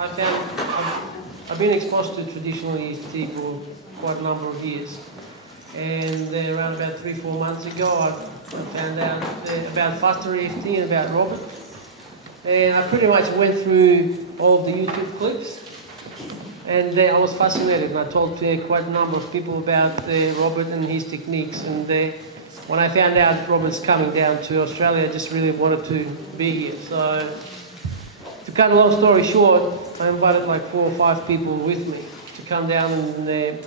I've been exposed to traditional EFT for quite a number of years. And around about 3-4 months ago, I found out about FasterEFT and about Robert. And I pretty much went through all the YouTube clips. And I was fascinated. I told quite a number of people about Robert and his techniques. And when I found out Robert's coming down to Australia, I just really wanted to be here. So, to cut a long story short, I invited like 4 or 5 people with me to come down and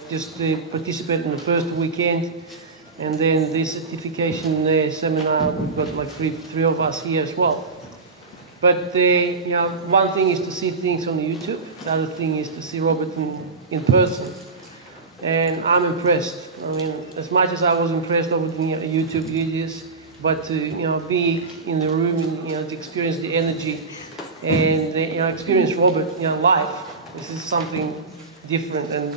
just participate in the first weekend. And then the certification seminar, we've got like three of us here as well. But you know, one thing is to see things on YouTube, the other thing is to see Robert in person. And I'm impressed. I mean, as much as I was impressed over the YouTube videos, but to be in the room and to experience the energy and experience Robert live, this is something different. And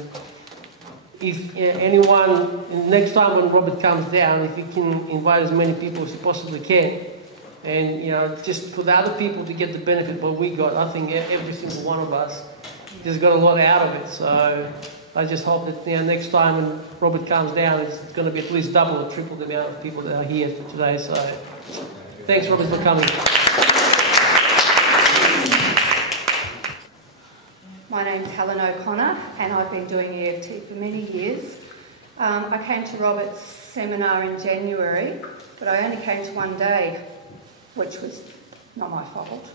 if anyone next time when Robert comes down, if he can invite as many people as he possibly can. And just for the other people to get the benefit what we got, I think every single one of us just got a lot out of it. So I just hope that next time when Robert comes down, it's going to be at least double or triple the amount of people that are here for today. So thanks, Robert, for coming. My name's Helen O'Connor, and I've been doing EFT for many years. I came to Robert's seminar in January, but I only came to one day, which was not my fault.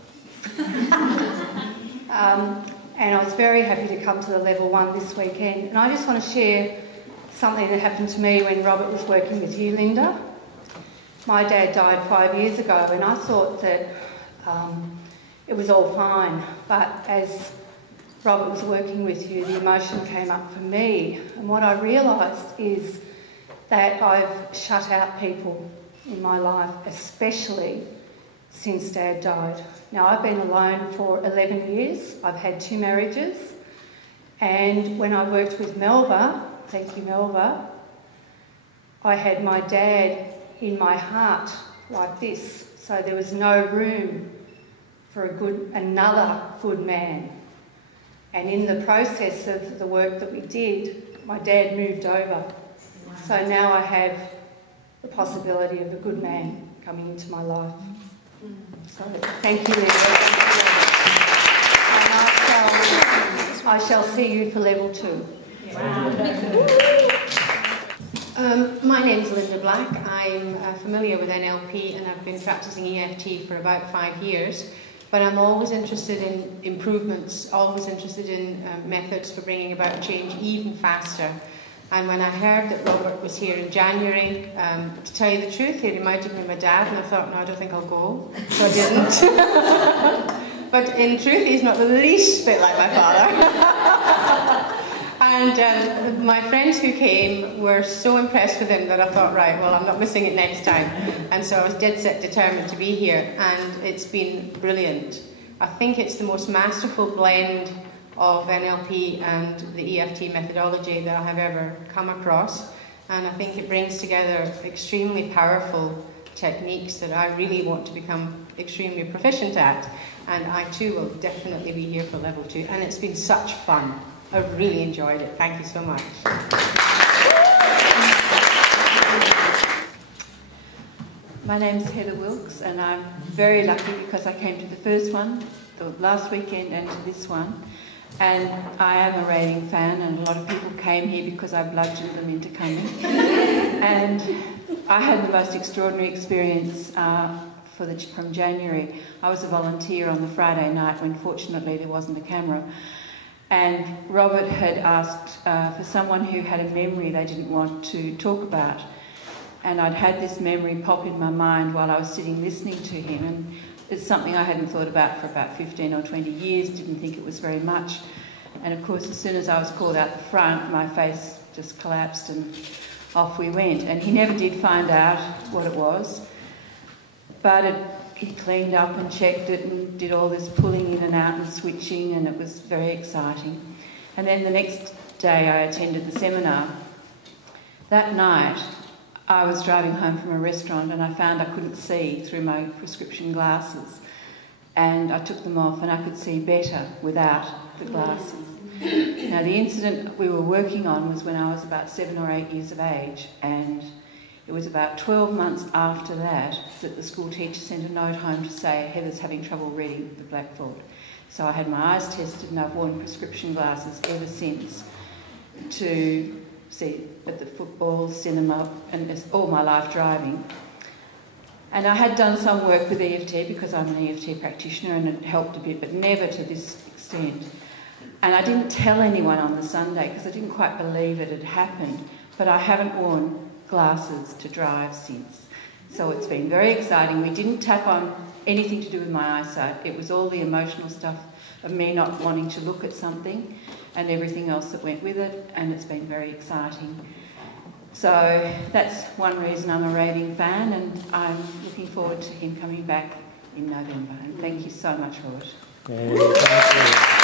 And I was very happy to come to the level 1 this weekend. And I just want to share something that happened to me when Robert was working with you, Linda. My dad died 5 years ago, and I thought that it was all fine. But as Robert was working with you, the emotion came up for me. And what I realised is that I've shut out people in my life, especially since Dad died. Now, I've been alone for 11 years. I've had 2 marriages. And when I worked with Melba, thank you, Melba, I had my dad in my heart like this. So there was no room for another good man. And in the process of the work that we did, my dad moved over. Wow. So now I have the possibility of a good man coming into my life. So thank you. And I shall see you for level 2. My name's Linda Black. I'm familiar with NLP and I've been practicing EFT for about 5 years. But I'm always interested in improvements, always interested in methods for bringing about change even faster. And when I heard that Robert was here in January, to tell you the truth, he reminded me of my dad, and I thought, no, I don't think I'll go. So I didn't. But in truth, he's not the least bit like my father. And my friends who came were so impressed with him that I thought, right, well, I'm not missing it next time. And so I was dead set determined to be here, and it's been brilliant. I think it's the most masterful blend of NLP and the EFT methodology that I have ever come across. And I think it brings together extremely powerful techniques that I really want to become extremely proficient at. And I too will definitely be here for level 2. And it's been such fun. I've really enjoyed it. Thank you so much. My name's Heather Wilkes, and I'm very lucky because I came to the first one, the last weekend, and to this one. And I am a raving fan, and a lot of people came here because I bludgeoned them into coming. And I had the most extraordinary experience from January. I was a volunteer on the Friday night when fortunately there wasn't a camera. And Robert had asked for someone who had a memory they didn't want to talk about. And I'd had this memory pop in my mind while I was sitting listening to him. And it's something I hadn't thought about for about 15 or 20 years, didn't think it was very much. And of course, as soon as I was called out the front, my face just collapsed and off we went. And he never did find out what it was. But he cleaned up and checked it and did all this pulling in and out and switching, and it was very exciting. And then the next day I attended the seminar. That night I was driving home from a restaurant and I found I couldn't see through my prescription glasses. and I took them off and I could see better without the glasses. Now, the incident we were working on was when I was about 7 or 8 years of age, and it was about 12 months after that the school teacher sent a note home to say Heather's having trouble reading the blackboard. So I had my eyes tested and I've worn prescription glasses ever since to see at the football, cinema, and all my life driving. And I had done some work with EFT because I'm an EFT practitioner, and it helped a bit, but never to this extent. And I didn't tell anyone on the Sunday because I didn't quite believe it had happened, but I haven't worn glasses to drive since. So it's been very exciting. We didn't tap on anything to do with my eyesight. It was all the emotional stuff of me not wanting to look at something and everything else that went with it, and it's been very exciting. So that's one reason I'm a raving fan, and I'm looking forward to him coming back in November. And thank you so much, Robert. Thank you.